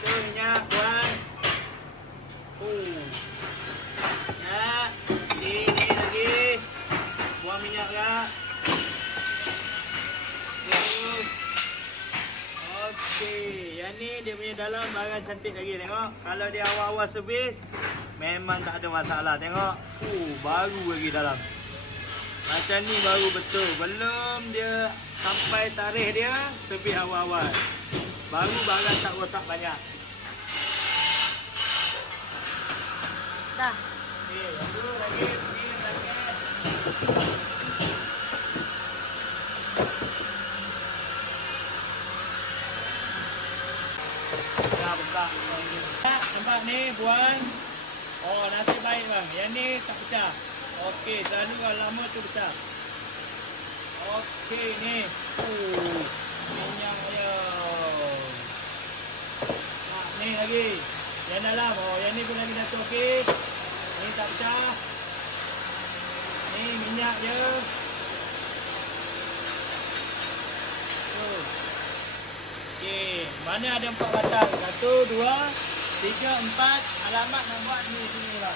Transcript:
tu minyak buang. Minyak. Ini lagi. Buang minyak kak. Okey, yang ni dia punya dalam barang cantik lagi tengok. Kalau dia awal-awal servis memang tak ada masalah tengok. Baru lagi dalam. Macam ni baru betul. Belum dia sampai tarikh dia servis awal-awal. Baru barang tak rosak banyak. Dah. Okey, yang tu lagi ni lagi. Buka. Nampak ni buang. Oh, nasib baik bang. Yang ni tak pecah. Okey, selalu kalau lama tu pecah. Okey ni. Minyak dia. Ni lagi. Yang dalam. Oh, yang ni pun lagi satu okey. Ni tak pecah. Ni minyak dia. Okey, mana ada 4 batang? 1, 2, 3, 4. Alamat nak buat ni sini lah.